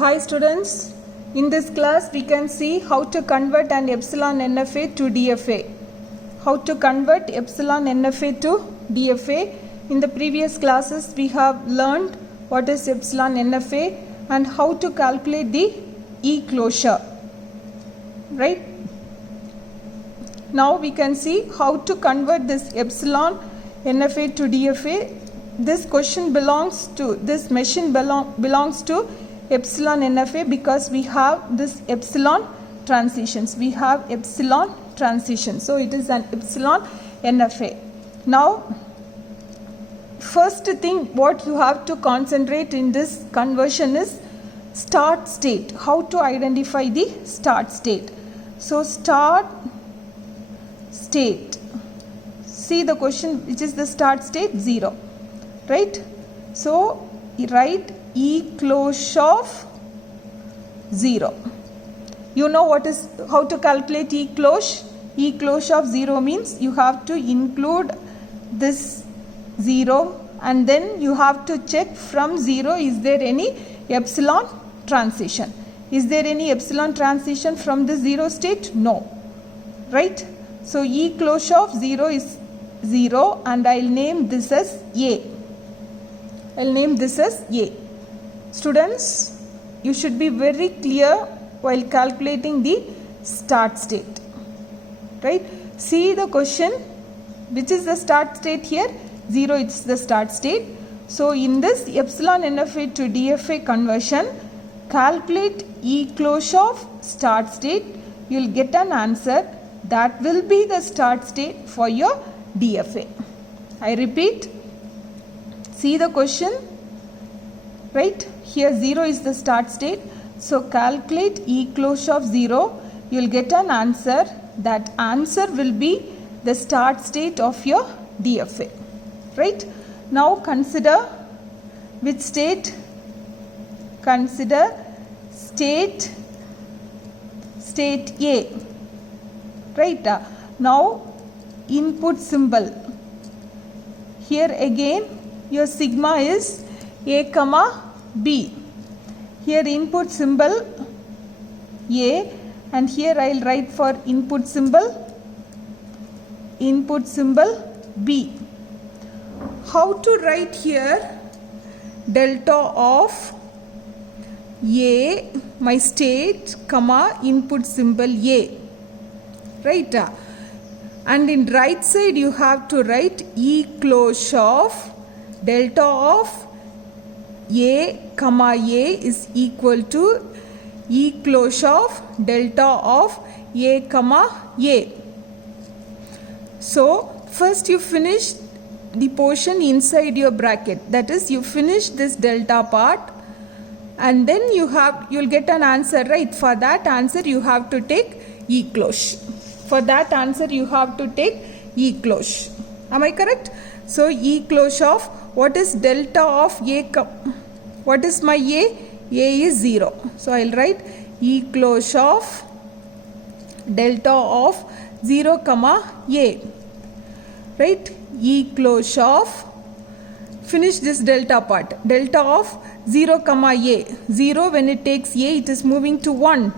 Hi students, in this class we can see how to convert an epsilon NFA to DFA. How to convert epsilon NFA to DFA. In the previous classes we have learned what is epsilon NFA and how to calculate the E closure. Right? Now we can see how to convert this epsilon NFA to DFA. This question belongs to, this machine belongs to epsilon NFA because we have this epsilon transitions. We have epsilon transition. So it is an epsilon NFA. Now, first thing what you have to concentrate in this conversion is start state. How to identify the start state. So start state. See the question, which is the start state? 0. Right? So write E closure of 0. You know what is, how to calculate E closure? E closure of 0 means you have to include this 0 and then you have to check from 0 is there any epsilon transition. Is there any epsilon transition from the 0 state? No. Right? So E closure of 0 is 0 and I'll name this as A. I'll name this as A. Students, you should be very clear while calculating the start state. Right? See the question, which is the start state here? 0 is the start state. So in this epsilon NFA to DFA conversion, calculate E closure of start state. You will get an answer that will be the start state for your DFA. I repeat, see the question, right? Here 0 is the start state. So calculate E closure of 0. You will get an answer. That answer will be the start state of your DFA. Right? Now consider which state? Consider state A. Right? Now input symbol. Here again your sigma is A comma B. Here input symbol A and here I will write for input symbol B. How to write here delta of A, my state, comma input symbol A. Right? And in right side you have to write E closure of delta of A comma A is equal to E closure of delta of A comma A. So first you finish the portion inside your bracket, that is you finish this delta part and then you'll get an answer, right? For that answer you have to take E closure. For that answer you have to take E closure. Am I correct? So E closure of what is delta of A, what is my A? A is 0. So I will write E closure of delta of 0 comma A. Right? E closure of, finish this delta part, delta of 0 comma A. 0 when it takes A, it is moving to 1.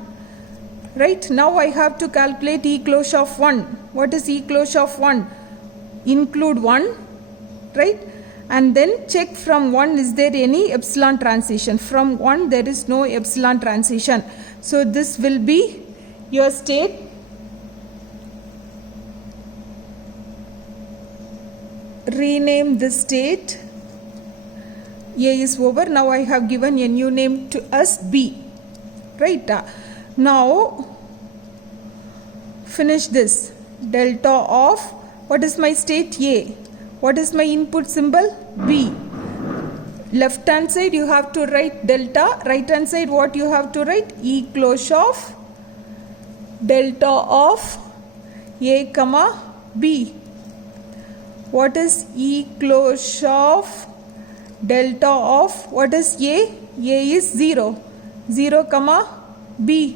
Right? Now I have to calculate E closure of 1. What is E closure of 1? Include 1. Right? And then check from 1 is there any epsilon transition. From 1 there is no epsilon transition. So this will be your state. Rename this state. A is over. Now I have given a new name to us B. Right? Now finish this. Delta of, what is my state? A. What is my input symbol? B. Left hand side you have to write delta. Right hand side what you have to write? E closure of delta of A comma B. What is E closure of delta of, what is A? A is 0. 0 comma B.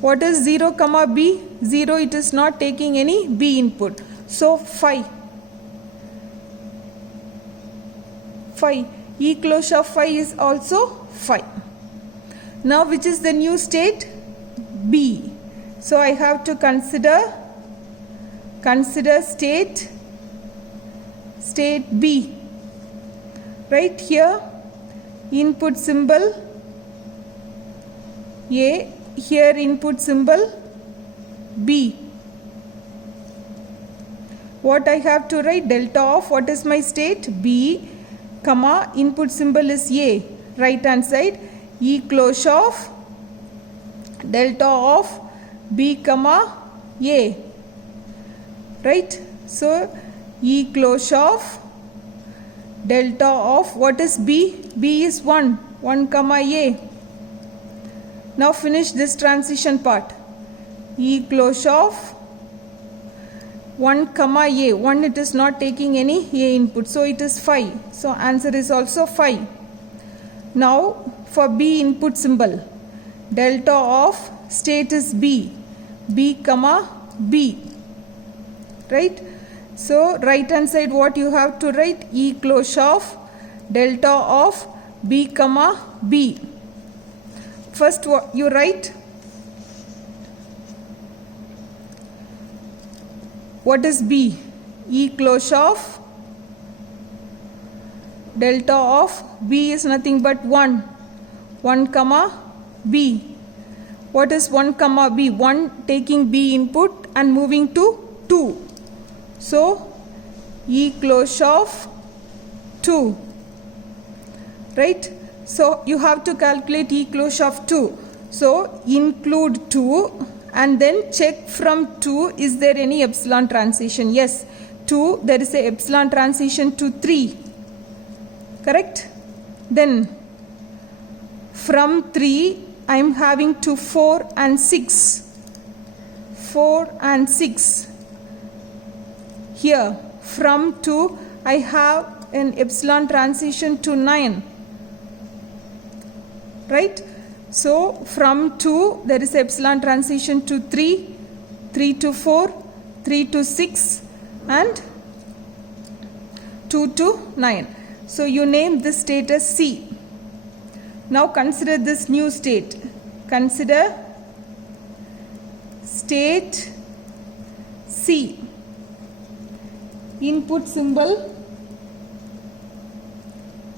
What is 0 comma B? 0, it is not taking any B input. So 5. 5. E closure of 5 is also 5. Now which is the new state? B. So I have to consider state B. Right here, input symbol A, here input symbol B. What I have to write? Delta of what is my state? B, comma, input symbol is A. Right hand side, E close of delta of B, comma, A. Right? So, E close of delta of what is B? B is 1 comma A. Now finish this transition part. E close of 1 comma A. 1 it is not taking any A input. So it is 5. So answer is also 5. Now for B input symbol, delta of state is B. B comma B. Right? So right hand side what you have to write? E close of delta of B comma B. First what you write? What is B? E close of delta of B is nothing but 1 comma B. What is 1 comma B? 1 taking B input and moving to 2. So E close of 2. Right? So you have to calculate E close of 2. So include 2 and then check from 2 is there any epsilon transition. Yes, 2 there is a epsilon transition to 3. Correct? Then from 3 I am having to 4 and 6. 4 and 6. Here from 2 I have an epsilon transition to 9. Right? So from 2 there is epsilon transition to 3, 3 to 4, 3 to 6 and 2 to 9. So you name this state as C. Now consider this new state. Consider state C. Input symbol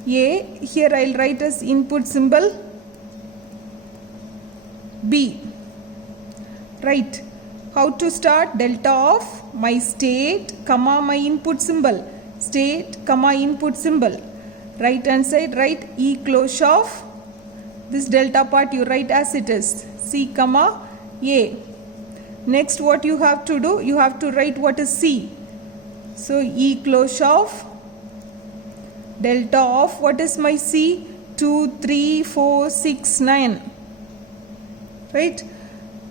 A. Here I'll write as input symbol B. Right. How to start? Delta of my state, comma my input symbol. State, comma input symbol. Right hand side, write E close of this delta part you write as it is. C, comma A. Next what you have to do? You have to write what is C. So E close of delta of what is my C? 2, 3, 4, 6, 9. Right?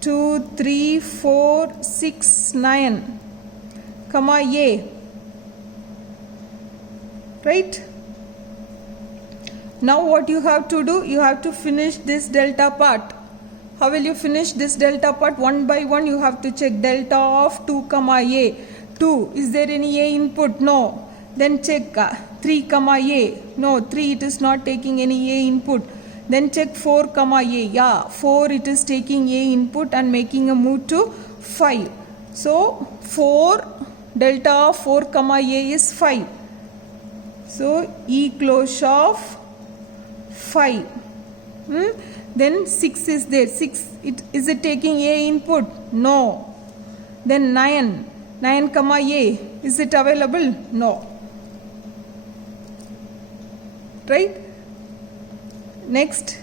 2, 3, 4, 6, 9, comma A. Right? Now what you have to do? You have to finish this delta part. How will you finish this delta part? One by one you have to check delta of 2 comma A. 2, is there any A input? No. Then check 3 comma A. No, 3 it is not taking any A input. Then check 4 comma A. Yeah, 4 it is taking A input and making a move to 5. So 4 delta of 4 comma A is 5. So E close of 5. Then 6 is there. 6 is it taking A input? No. Then 9 comma A, is it available? No. Right? Next,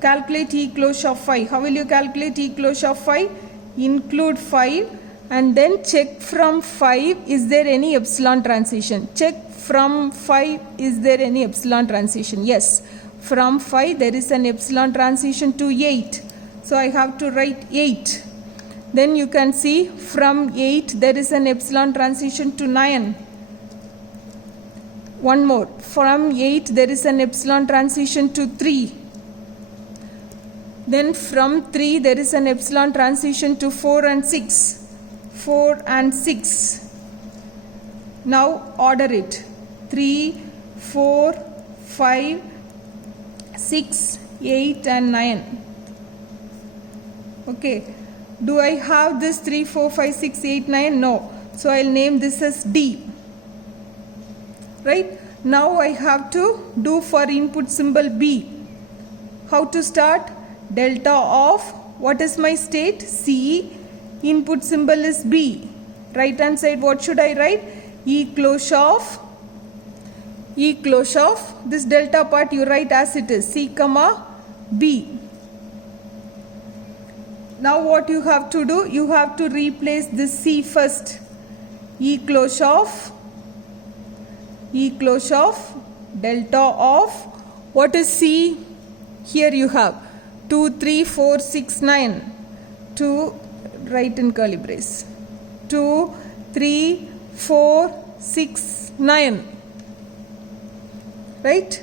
calculate E close of 5. How will you calculate E close of 5? Include 5 and then check from 5 is there any epsilon transition. Check from 5 is there any epsilon transition. Yes, from 5 there is an epsilon transition to 8. So I have to write 8. Then you can see from 8 there is an epsilon transition to 9. One more. From 8 there is an epsilon transition to 3. Then from 3 there is an epsilon transition to 4 and 6. 4 and 6. Now order it. 3, 4, 5, 6, 8 and 9. Okay. Do I have this 3, 4, 5, 6, 8, 9? No. So I'll name this as D. Right? Now I have to do for input symbol B. How to start? Delta of, what is my state? C. Input symbol is B. Right hand side, what should I write? E cloche of this delta part you write as it is, C comma B. Now what you have to do? You have to replace this C first. E cloche of delta of, what is C? Here you have 2, 3, 4, 6, 9. 2, write in curly brace. 2, 3, 4, 6, 9. Right?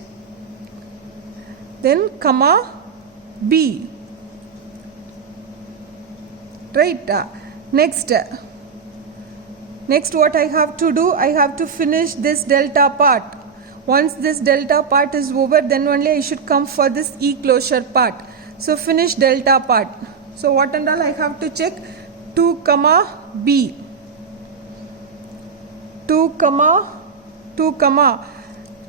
Then comma B. Right? Next what I have to do? I have to finish this delta part. Once this delta part is over, then only I should come for this E closure part. So finish delta part. So what and all I have to check? 2 comma B. 2 comma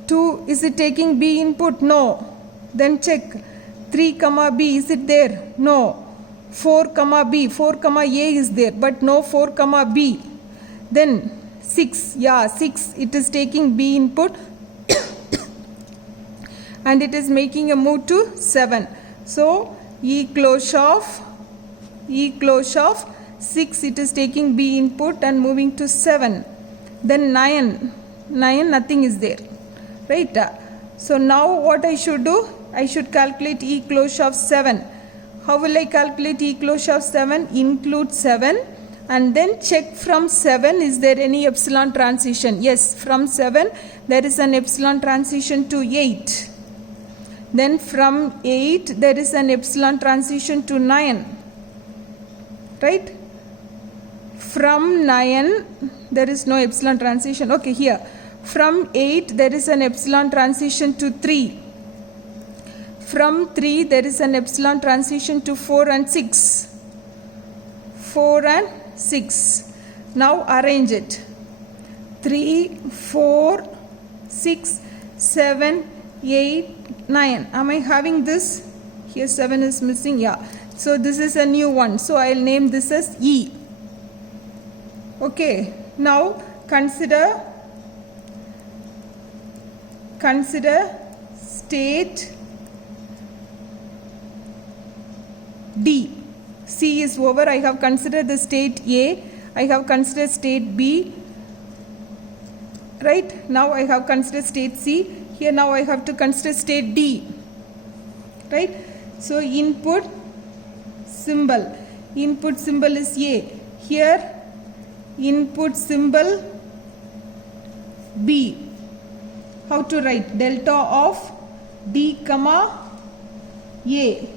2, is it taking B input? No. Then check 3 comma B, is it there? No. 4 comma B, 4 comma A is there, but no 4 comma B. Then 6, 6, it is taking B input and it is making a move to 7. So E cloche of 6, it is taking B input and moving to 7. Then 9, nothing is there. Right? So now what I should do? I should calculate E cloche of 7. How will I calculate E cloche of 7? Include 7 and then check from 7, is there any epsilon transition? Yes, from 7 there is an epsilon transition to 8. Then from 8 there is an epsilon transition to 9. Right? From 9 there is no epsilon transition. Okay, here. From 8 there is an epsilon transition to 3. From 3 there is an epsilon transition to 4 and 6. 4 and 6. Now arrange it. 3, 4, 6, 7, 8, 9. Am I having this? Here 7 is missing. Yeah. So this is a new one. So I'll name this as E. Okay. Now consider state D. C is over. I have considered the state A. I have considered state B. Right? Now I have considered state C. Here now I have to consider state D. Right? So input symbol is A. Here input symbol B. How to write? Delta of D comma A.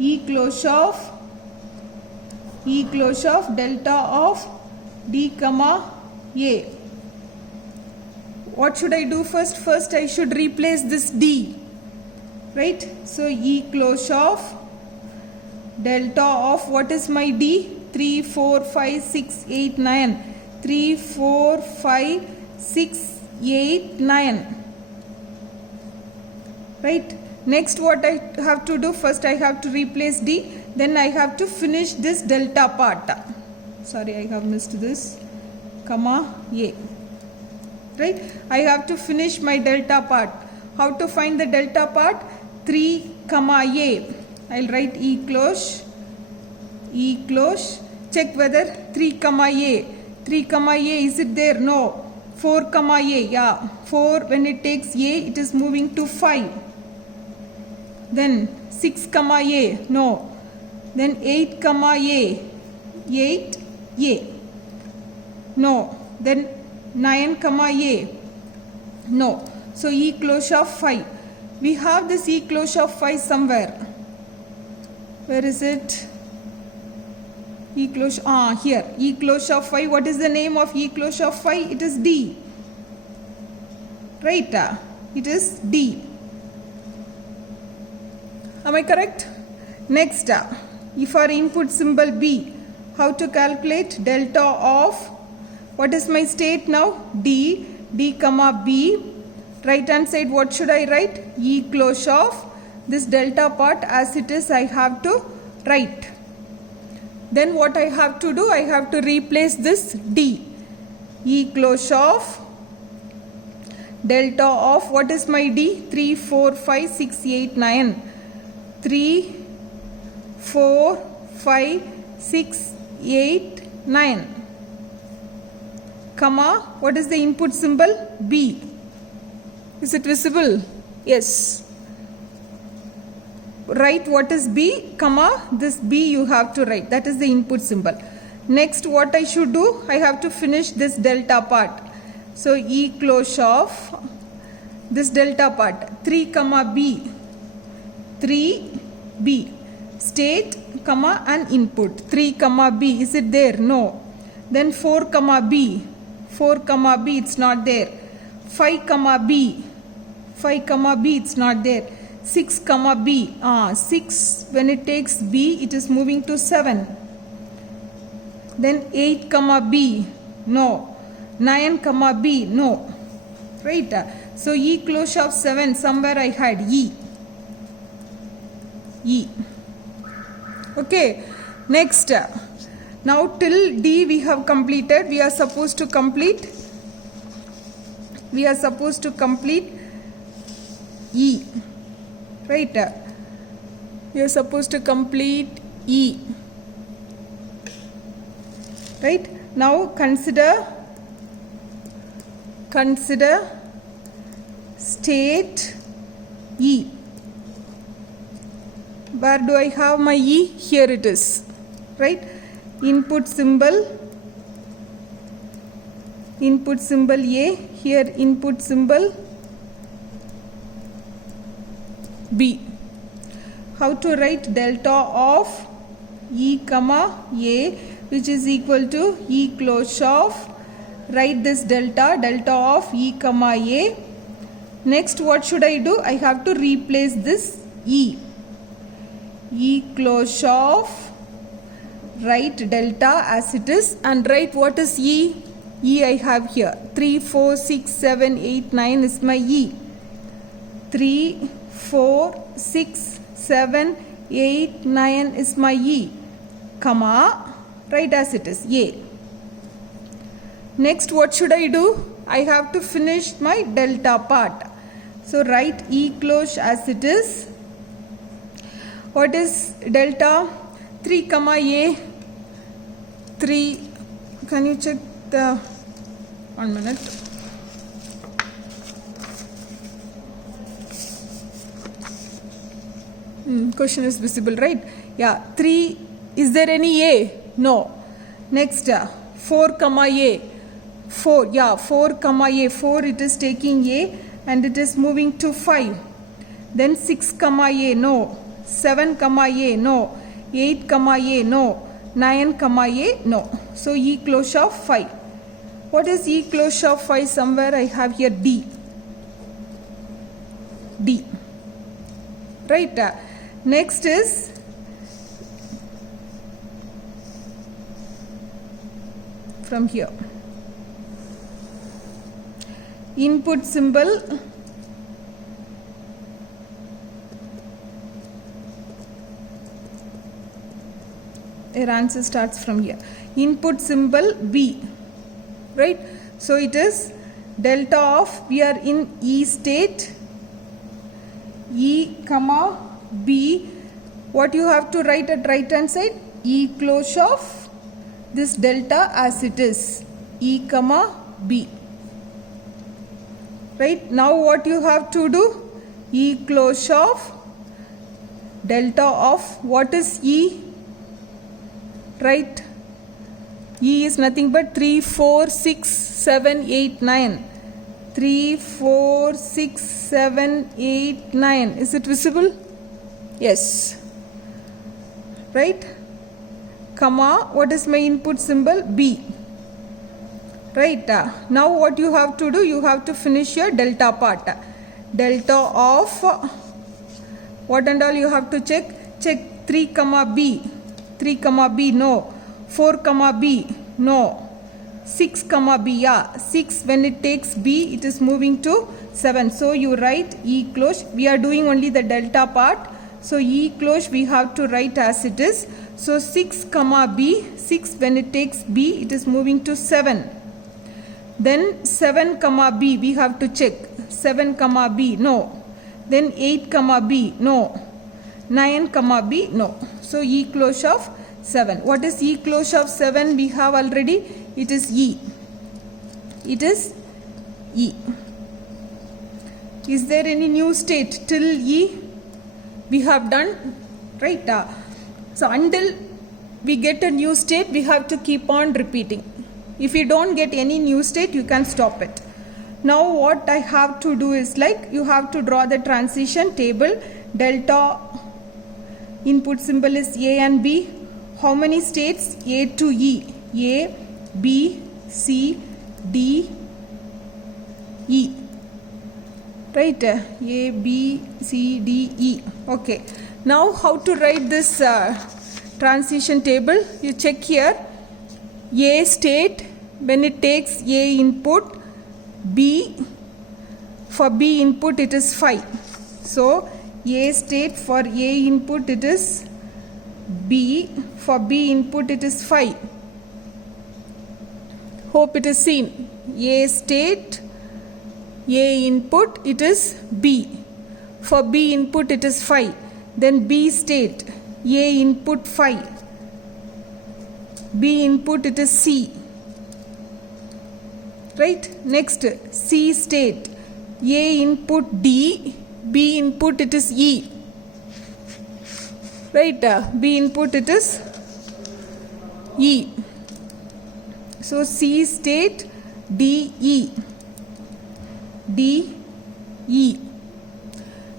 E cloche of delta of D comma A. What should I do first? First I should replace this D. Right? So E cloche of delta of, what is my D? 3, 4, 5, 6, 8, 9. 3, 4, 5, 6, 8, 9. Right? Next what I have to do? First I have to replace D. Then I have to finish this delta part. Sorry, I have missed this. Comma A. Right? I have to finish my delta part. How to find the delta part? 3 comma A. I'll write E cloche. Check whether 3 comma A. 3 comma A, is it there? No. 4 comma A. Yeah. 4, when it takes A, it is moving to 5. Then 6 comma A. No. Then 8 comma A. 8 A. No. Then 9 comma A. No. So E cloche of 5. We have this E cloche of 5 somewhere. Where is it? E cloche. Here. E cloche of 5. What is the name of E cloche of 5? It is D. Right? It is D. Am I correct? Next, if our input symbol B, how to calculate delta of, what is my state now? D comma B. Right hand side, what should I write? E cloche of this delta part as it is, I have to write. Then what I have to do? I have to replace this D. E cloche of delta of, what is my D? 3, 4, 5, 6, 8, 9. 3, 4, 5, 6, 8, 9. Comma, what is the input symbol? B. Is it visible? Yes. Write what is B, comma, this B you have to write. That is the input symbol. Next, what I should do? I have to finish this delta part. So, E cloche of this delta part. 3, comma B. 3, B. State, comma, and input. 3, comma B. Is it there? No. Then 4, comma B. 4, comma B. It's not there. 5, comma B. 5, comma B. It's not there. 6, comma B. 6, when it takes B, it is moving to 7. Then 8, comma B. No. 9, comma B. No. Right? So, E cloche of 7, somewhere I had E. E. Okay. Next. Now, till D we have completed. We are supposed to complete E. Right? We are supposed to complete E. Right? Now, consider state E. Where do I have my E? Here it is. Right? Input symbol A. Here input symbol B. How to write delta of E comma A, which is equal to E cloche of, write this delta of E comma A. Next, what should I do? I have to replace this E. E cloche of, write delta as it is, and write what is E? E I have here. 3, 4, 6, 7, 8, 9 is my E. 3, 4, 6, 7, 8, 9 is my E. Comma, write as it is, A. Next, what should I do? I have to finish my delta part. So, write E cloche as it is. What is delta? 3, comma A. 3, can you check the, 1 minute. Question is visible, right? Yeah, 3, is there any A? No. Next, 4, comma A. 4, yeah, 4, comma A. 4, it is taking A and it is moving to 5. Then 6, comma A, no. 7, comma A, no. 8, comma A, no. 9, comma A, no. So, E cloche of 5. What is E cloche of 5? Somewhere I have here D. D. Right? Next is from here. Input symbol your answer starts from here. Input symbol B. Right? So it is delta of, we are in E state, E comma B. What you have to write at right hand side? E cloche of this delta as it is, E comma B. Right? Now what you have to do? E cloche of delta of, what is E? Right? E is nothing but 3, 4, 6, 7, 8, 9. 3, 4, 6, 7, 8, 9. Is it visible? Yes. Right? Comma, what is my input symbol? B. Right? Now what you have to do? You have to finish your delta part. Delta of What and all you have to check? Check 3 comma B. 3 comma B, no. 4 comma B, no. 6 comma B, yeah. 6 when it takes B, it is moving to 7. So you write E cloche. We are doing only the delta part. So E cloche we have to write as it is. So 6 comma B, 6 when it takes B, it is moving to 7. Then 7 comma B, we have to check. 7 comma B, no. Then 8 comma B, no. 9 comma B, no. So E cloche of 7. What is E cloche of 7? We have already. It is E. It is E. Is there any new state till E? We have done, right? So until we get a new state, we have to keep on repeating. If you don't get any new state, you can stop it. Now what I have to do is like you have to draw the transition table. Delta input symbol is A and B. How many states? A to E. A, B, C, D, E. Right? A, B, C, D, E. Okay. Now how to write this transition table? You check here. A state when it takes A input. B, for B input it is 5. So A state for A input it is B, for B input it is 5. Hope it is seen. A state, A input it is B, for B input it is 5. Then B state, A input 5, B input it is C. Right? Next, C state, A input D, B input it is E. Right? B input it is E. So C state, D, E. D, E.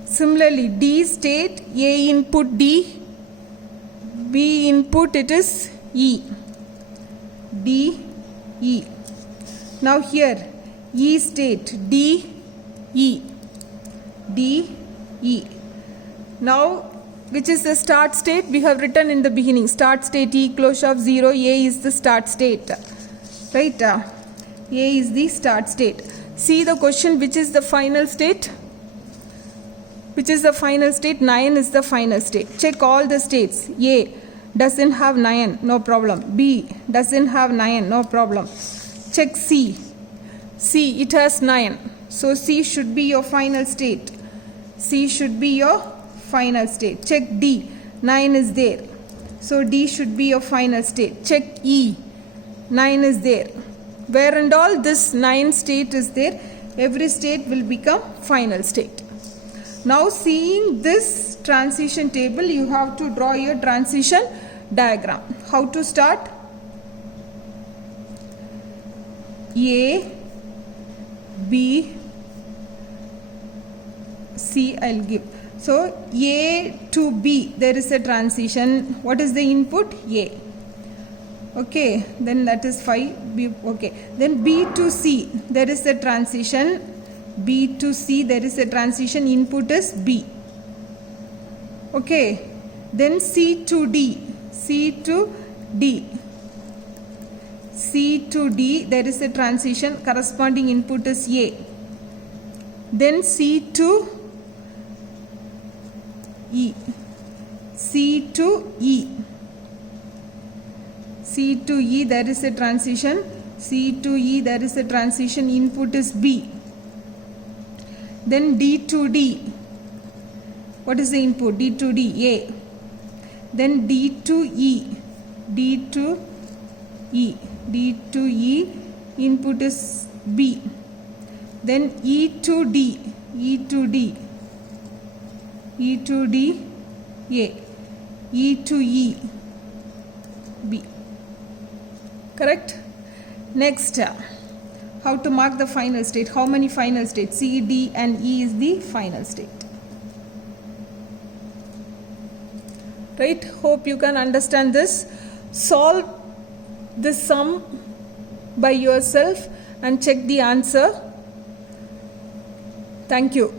Similarly, D state, A input D, B input it is E. D, E. Now here, E state, D, E. D, E. Now, which is the start state? We have written in the beginning. Start state E cloche of 0. A is the start state. Right? A is the start state. See the question, which is the final state? Which is the final state? 9 is the final state. Check all the states. A doesn't have 9, no problem. B doesn't have 9, no problem. Check C. C, it has 9. So C should be your final state. C should be your final state. Check D. 9 is there. So D should be your final state. Check E. 9 is there. Where and all this 9 state is there, every state will become final state. Now seeing this transition table, you have to draw your transition diagram. How to start? A, B, C I will give. So A to B, there is a transition. What is the input? A. Okay, then that is 5. B, okay. Then B to C, there is a transition. B to C, there is a transition. Input is B. Okay. Then C to D. C to D. C to D, there is a transition. Corresponding input is A. Then C to E. C to E. C to E, there is a transition. C to E, there is a transition. Input is B. Then D to D. What is the input? D to D, A. Then D to E. D to E. D to E, input is B. Then E to D. E to D. E to D, A. E to E, B. Correct? Next, how to mark the final state? How many final states? C, D and E is the final state. Right? Hope you can understand this. Solve this sum by yourself and check the answer. Thank you.